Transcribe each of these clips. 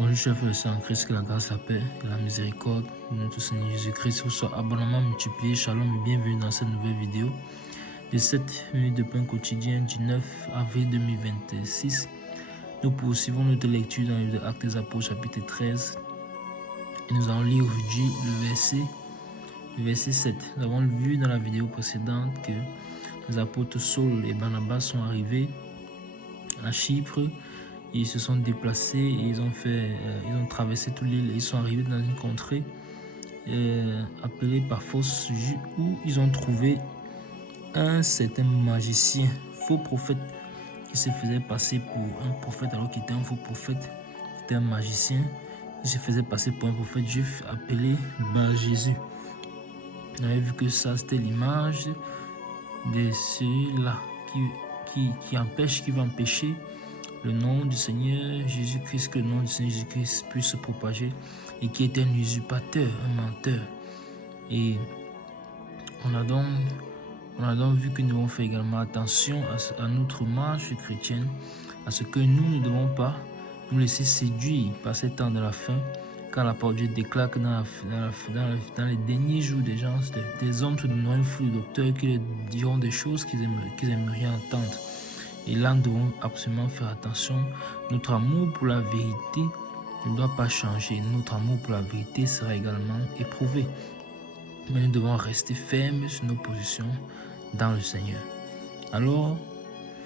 Bonjour chers frères et sœurs en Christ, que la grâce, la paix et la miséricorde de notre Seigneur Jésus-Christ vous soit abondamment multiplié. Shalom et bienvenue dans cette nouvelle vidéo de 7 minutes de pain quotidien du 9 avril 2026. Nous poursuivons notre lecture dans le livre Actes des Apôtres chapitre 13 et nous allons lire aujourd'hui le verset 7. Nous avons vu dans la vidéo précédente que les apôtres Saul et Barnabas sont arrivés à Chypre. Ils se sont déplacés et ils ont traversé toute l'île et ils sont arrivés dans une contrée appelée Paphos où ils ont trouvé un certain magicien, faux prophète qui se faisait passer pour un prophète alors qu'il était un faux prophète, c'était un magicien qui se faisait passer pour un prophète juif appelé Bar-Jésus. On avait vu que ça c'était l'image de celui-là qui va empêcher le nom du Seigneur Jésus-Christ, que le nom du Seigneur Jésus-Christ puisse se propager, et qui est un usurpateur, un menteur. Et on a donc vu que nous devons faire également attention à notre marche chrétienne, à ce que nous ne devons pas nous laisser séduire par ces temps de la fin, quand la parole de Dieu déclare que dans les derniers jours des hommes se donneront une foule de docteurs qui leur diront des choses qu'ils aimeraient entendre. Et là, nous devons absolument faire attention. Notre amour pour la vérité ne doit pas changer. Notre amour pour la vérité sera également éprouvé. Mais nous devons rester fermes sur nos positions dans le Seigneur. Alors,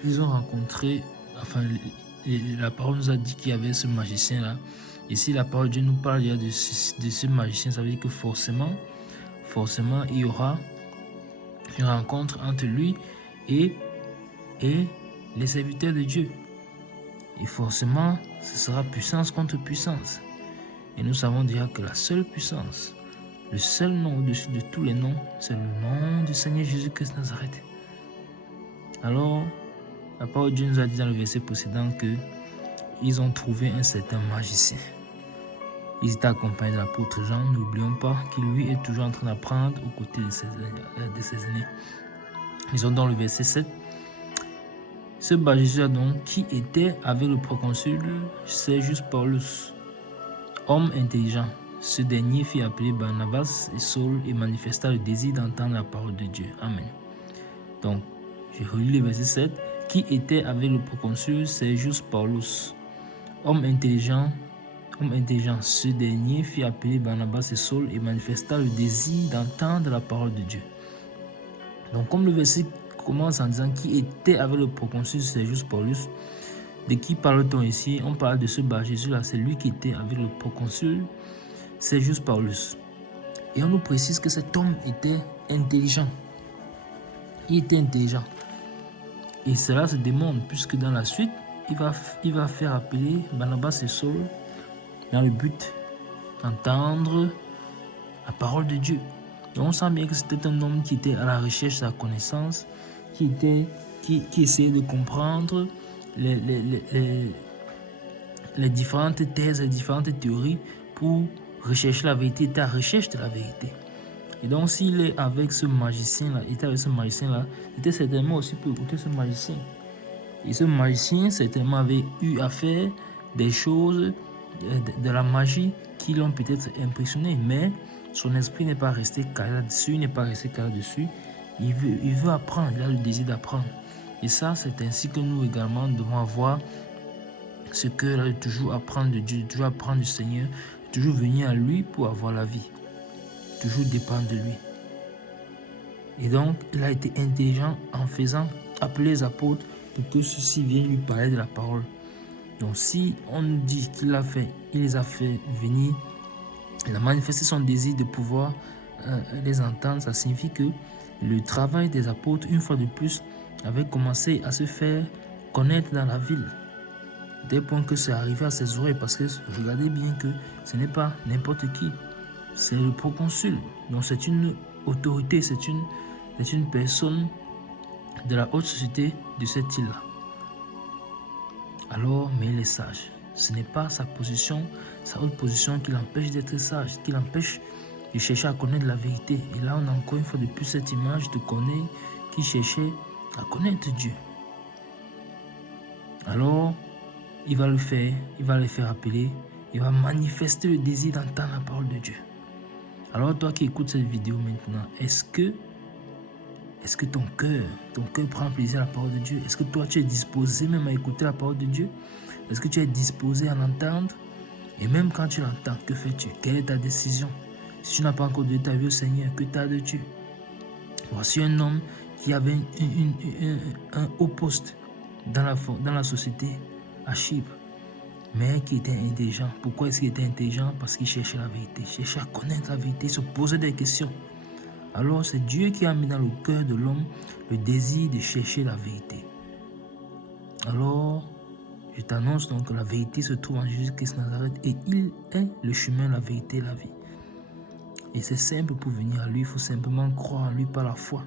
ils ont rencontré, la parole nous a dit qu'il y avait ce magicien-là. Et si la parole de Dieu nous parle de ce magicien, ça veut dire que forcément, il y aura une rencontre entre lui et les serviteurs de Dieu. Et forcément, ce sera puissance contre puissance. Et nous savons déjà que la seule puissance, le seul nom au-dessus de tous les noms, c'est le nom du Seigneur Jésus-Christ Nazareth. Alors, la parole de Dieu nous a dit dans le verset précédent que ils ont trouvé un certain magicien. Ils étaient accompagnés de l'apôtre Jean. N'oublions pas qu'il lui est toujours en train d'apprendre aux côtés de ses aînés. Ils ont dans le verset 7. Ce magicien donc qui était avec le proconsul Sergius Paulus, homme intelligent. Ce dernier fit appeler Barnabas et Saul et manifesta le désir d'entendre la parole de Dieu. Amen. Donc, je relis le verset 7. Qui était avec le proconsul Sergius Paulus, homme intelligent. Ce dernier fit appeler Barnabas et Saul et manifesta le désir d'entendre la parole de Dieu. Donc, comme le verset commence en disant qui était avec le proconsul Sergius Paulus, de qui parle-t-on ici? On parle de ce Bar-Jésus-là, c'est lui qui était avec le proconsul Sergius Paulus. Et on nous précise que cet homme était intelligent. Il était intelligent. Et cela se démontre puisque dans la suite, il va faire appeler Barnabas et Saul dans le but d'entendre la parole de Dieu. Et on sent bien que c'était un homme qui était à la recherche de la connaissance, qui essayait de comprendre les différentes thèses, les différentes théories pour rechercher la vérité, était à la recherche de la vérité. Et donc, s'il est avec ce magicien-là, c'était certainement aussi pour écouter ce magicien. Et ce magicien, certainement, avait eu à faire des choses de la magie qui l'ont peut-être impressionné, mais son esprit n'est pas resté calé là-dessus, il veut apprendre, il a le désir d'apprendre. Et ça, c'est ainsi que nous également devons avoir ce cœur de toujours apprendre de Dieu, de toujours apprendre du Seigneur, de toujours venir à lui pour avoir la vie, toujours dépendre de lui. Et donc, il a été intelligent en faisant appeler les apôtres pour que ceux-ci viennent lui parler de la parole. Donc, si on nous dit qu'il les a fait venir, il a manifesté son désir de pouvoir les entendre, ça signifie que le travail des apôtres, une fois de plus, avait commencé à se faire connaître dans la ville. Dès point que c'est arrivé à ses oreilles, parce que regardez bien que ce n'est pas n'importe qui, c'est le proconsul. Donc c'est une autorité, c'est une personne de la haute société de cette île-là. Alors, mais il est sage. Ce n'est pas sa haute position qui l'empêche d'être sage, qui l'empêche de chercher à connaître la vérité. Et là, on a encore une fois de plus cette image de Corneille qui cherchait à connaître Dieu. Alors, il va les faire appeler il va manifester le désir d'entendre la parole de Dieu. Alors toi qui écoutes cette vidéo maintenant, est-ce que ton cœur prend plaisir à la parole de Dieu? Est-ce que toi tu es disposé même à écouter la parole de Dieu? Est-ce que tu es disposé à l'entendre? Et même quand tu l'entends, que fais-tu? Quelle est ta décision? Si tu n'as pas encore donné ta vie au Seigneur, que tardes-tu? Voici un homme qui avait un haut poste dans la société à Chypre, mais qui était intelligent. Pourquoi est-ce qu'il était intelligent? Parce qu'il cherchait la vérité, il cherchait à connaître la vérité, il se posait des questions. Alors c'est Dieu qui a mis dans le cœur de l'homme le désir de chercher la vérité. Alors, je t'annonce donc que la vérité se trouve en Jésus-Christ Nazareth et il est le chemin, la vérité et la vie. Et c'est simple pour venir à lui, il faut simplement croire en lui par la foi.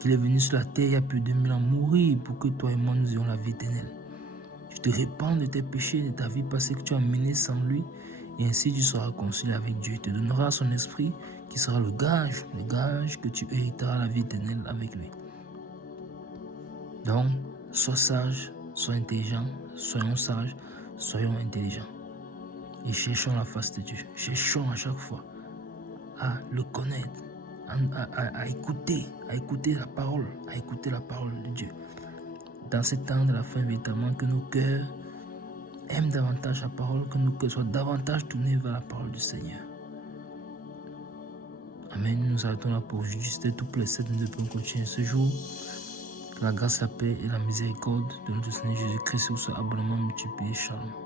Qu'il est venu sur la terre il y a plus de 2000 ans mourir pour que toi et moi nous ayons la vie éternelle. Tu te répands de tes péchés, de ta vie passée que tu as menée sans lui et ainsi tu seras réconcilié avec Dieu. Il te donnera son esprit qui sera le gage que tu hériteras la vie éternelle avec lui. Donc, sois sage, sois intelligent, soyons sages, soyons intelligents. Et cherchons la face de Dieu. Cherchons à chaque fois à le connaître, à écouter la parole, de Dieu. Dans ces temps de la fin, véritablement, que nos cœurs aiment davantage la parole, que nos cœurs soient davantage tournés vers la parole du Seigneur. Amen. Nous arrêtons là pour juger tout pour les 7 minutes pour continuer ce jour. Que la grâce, la paix et la miséricorde de notre Seigneur Jésus-Christ soit abondamment multipliée. Shalom.